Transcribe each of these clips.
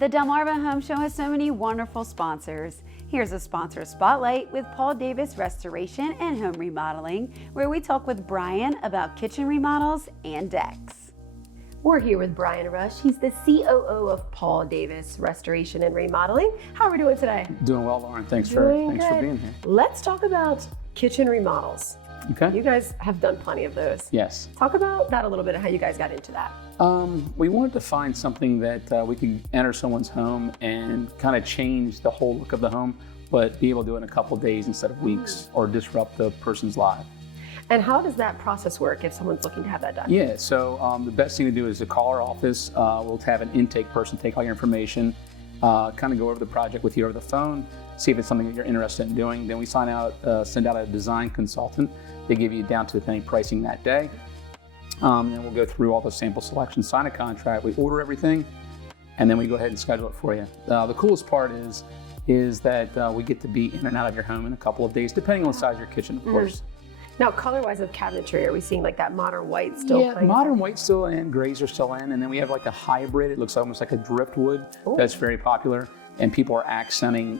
The Delmarva Home Show has so many wonderful sponsors. Here's a sponsor spotlight with Paul Davis Restoration and Home Remodeling, where we talk with Brian about kitchen remodels and decks. We're here with Brian Rush. He's the COO of Paul Davis Restoration and Remodeling. How are we doing today? Doing well, Lauren. Thanks for being here. Let's talk about kitchen remodels. Okay. You guys have done plenty of those. Yes. Talk about that a little bit and how you guys got into that. We wanted to find something that we could enter someone's home and kind of change the whole look of the home, but be able to do it in a couple of days instead of weeks or disrupt the person's life. And how does that process work if someone's looking to have that done? Yeah, so the best thing to do is to call our office. We'll have an intake person take all your information, kind of go over the project with you over the phone, see if it's something that you're interested in doing. Then we send out a design consultant. They give you down to the penny pricing that day. And we'll go through all the sample selections, sign a contract, we order everything, and then we go ahead and schedule it for you. The coolest part is that we get to be in and out of your home in a couple of days, depending on the size of your kitchen, of course. Now, color-wise of cabinetry, are we seeing like that modern white still? Yeah, modern white's still in, grays are still in, and then we have like a hybrid. It looks almost like a driftwood. That's very popular, and people are accenting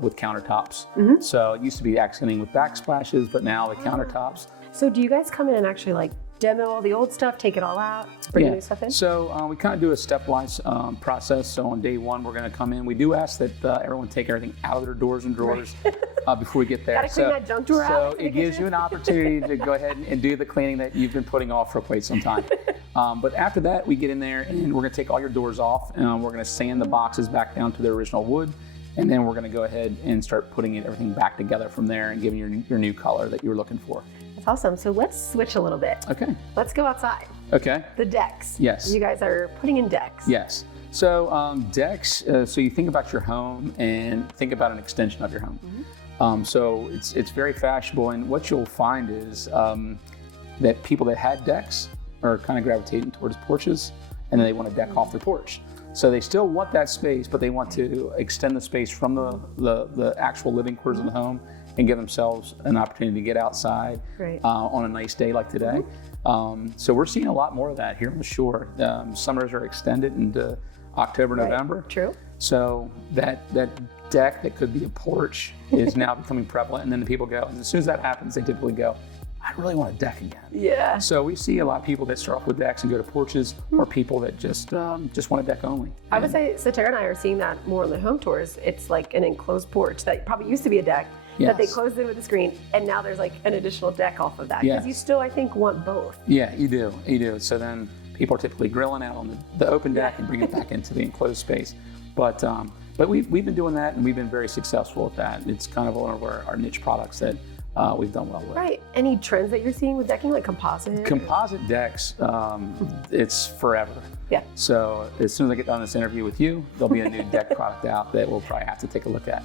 with countertops. So it used to be accenting with backsplashes, but now the countertops. So do you guys come in and actually like demo all the old stuff, take it all out, bring the new stuff in? So we kind of do a stepwise process. So on day one, we're going to come in. We do ask that everyone take everything out of their doors and drawers before we get there. Gotta clean that junk drawer out. So it gives you an opportunity to go ahead and do the cleaning that you've been putting off for quite some time. But after that, we get in there and we're going to take all your doors off, and we're going to sand the boxes back down to their original wood. And then we're going to go ahead and start putting everything back together from there and giving your new color that you were looking for. That's awesome. So let's switch a little bit. Okay. Let's go outside. Okay. The decks. Yes. You guys are putting in decks. Yes. So decks, so you think about your home and think about an extension of your home. So it's very fashionable, and what you'll find is that people that had decks are kind of gravitating towards porches, and then they want to deck off their porch. So they still want that space, but they want to extend the space from the actual living quarters of the home and give themselves an opportunity to get outside on a nice day like today. So we're seeing a lot more of that here on the shore. Summers are extended into October, November. True. So that deck that could be a porch is now becoming prevalent, and then the people go, and as soon as that happens, they typically go, I really want a deck again. Yeah. So we see a lot of people that start off with decks and go to porches, or people that just want a deck only. I would say Satara and I are seeing that more on the home tours. It's like an enclosed porch that probably used to be a deck that they closed in with a screen, and now there's like an additional deck off of that. Because you still, I think, want both. Yeah, you do. So then people are typically grilling out on the open deck and bring it back into the enclosed space. But we've been doing that, and we've been very successful at that. It's kind of one of our niche products that we've done well with. Right. Any trends that you're seeing with decking, like composite? Composite decks, it's forever. Yeah. So as soon as I get done this interview with you, there'll be a new deck product out that we'll probably have to take a look at.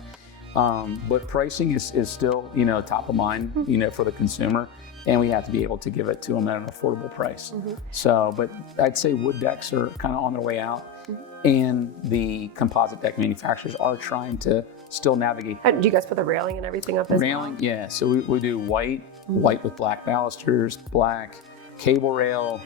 But pricing is still, top of mind, for the consumer, and we have to be able to give it to them at an affordable price. So, but I'd say wood decks are kind of on their way out, and the composite deck manufacturers are trying to still navigate. And do you guys put the railing and everything up as railing? Well? Yeah, so we do white with black balusters, black cable rail,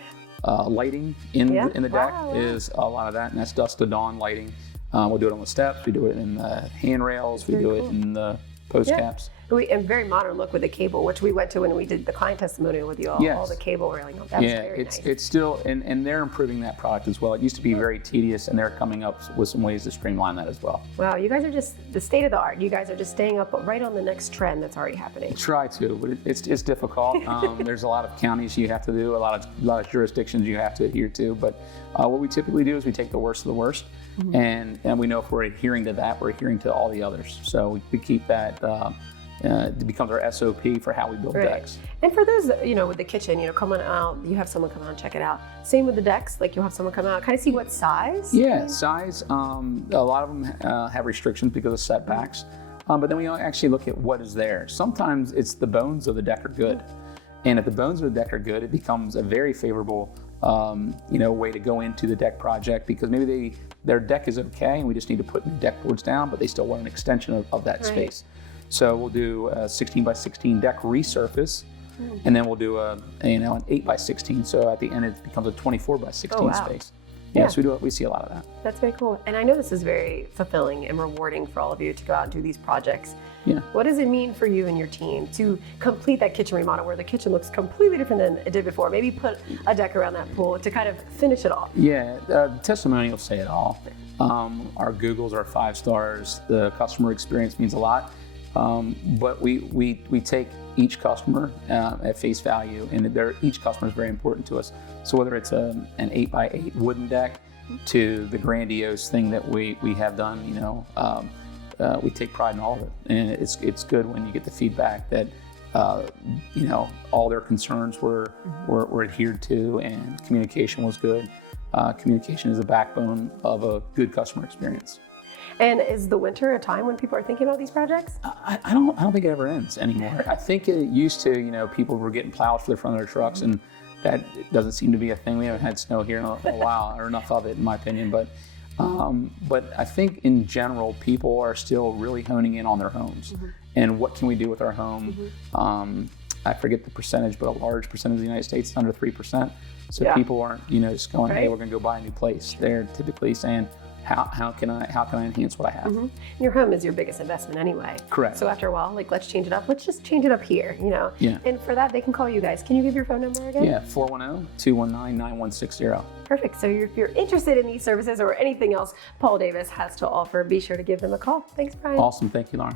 lighting in the deck is a lot of that, and that's dusk to dawn lighting. We'll do it on the steps, we do it in the handrails, we do it in the post caps. And very modern look with the cable, which we went to when we did the client testimonial with you all. All the cable railing. That's very nice. It's still, and they're improving that product as well. It used to be very tedious, and they're coming up with some ways to streamline that as well. Wow, you guys are just the state of the art. You guys are just staying up right on the next trend that's already happening. Try to, but it's difficult. There's a lot of counties you have to do, a lot of jurisdictions you have to adhere to. But what we typically do is we take the worst of the worst, and we know if we're adhering to that, we're adhering to all the others. So we keep that. It becomes our SOP for how we build decks. And for those, with the kitchen, coming out, you have someone come out and check it out. Same with the decks, like you'll have someone come out, kind of see what size? Yeah, size. A lot of them have restrictions because of setbacks, but then we actually look at what is there. Sometimes it's the bones of the deck are good. And if the bones of the deck are good, it becomes a very favorable way to go into the deck project, because maybe their deck is okay and we just need to put new deck boards down, but they still want an extension of that space. So we'll do a 16 by 16 deck resurface, and then we'll do an 8 by 16. So at the end, it becomes a 24 by 16 space. Yes, we do. We see a lot of that. That's very cool. And I know this is very fulfilling and rewarding for all of you to go out and do these projects. Yeah. What does it mean for you and your team to complete that kitchen remodel where the kitchen looks completely different than it did before? Maybe put a deck around that pool to kind of finish it off. Yeah, the testimonials say it all. Our Googles are 5 stars. The customer experience means a lot. But we take each customer at face value, and each customer is very important to us. So whether it's an 8x8 wooden deck to the grandiose thing that we have done, we take pride in all of it, and it's good when you get the feedback that all their concerns were adhered to, and communication was good. Communication is the backbone of a good customer experience. And is the winter a time when people are thinking about these projects? I don't think it ever ends anymore. I think it used to, people were getting plows for the front of their trucks, and that doesn't seem to be a thing. We haven't had snow here in a while, or enough of it, in my opinion. But I think in general, people are still really honing in on their homes and what can we do with our home. I forget the percentage, but a large percentage of the United States is under 3%. So people aren't, just going, hey, we're going to go buy a new place. They're typically saying, how can I enhance what I have? Your home is your biggest investment anyway. Correct. So after a while, let's change it up. Let's just change it up here, Yeah. And for that, they can call you guys. Can you give your phone number again? Yeah, 410-219-9160. Perfect. So if you're interested in these services or anything else Paul Davis has to offer, be sure to give them a call. Thanks, Brian. Awesome. Thank you, Lauren.